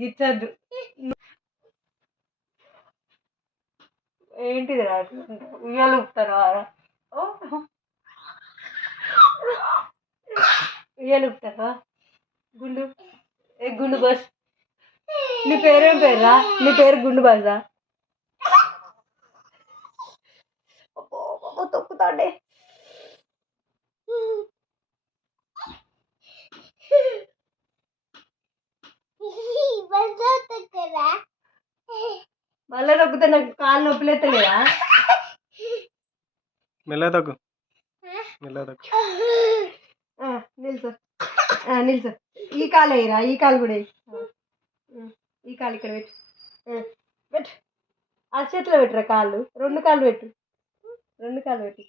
గిచ్చద్దు. ఏంటిది రా ఉయ్యాలు ఊపుతారా? ఉయ్యాలు ఊపుతారా? గుండు గుండు బస్. నీ పేరేం పేరురా? నీ పేరు గుండు బస్సా? తొక్కుతాడే. మళ్ళీ నొక్కితే నాకు కాళ్ళు నొప్పులు ఎత్తలేదా? మెల్లగా తగ్గు, మెల్లగా తగ్గు. నిల్చో, నిల్చో. ఈ కాలు వేయరా, ఈ కాలు కూడా వేయి. ఈ కాలు ఇక్కడ పెట్టు, పెట్టు. ఆ చేతిలో పెట్టురా కాళ్ళు, రెండు కాళ్ళు పెట్టు, రెండు కాళ్ళు పెట్టు.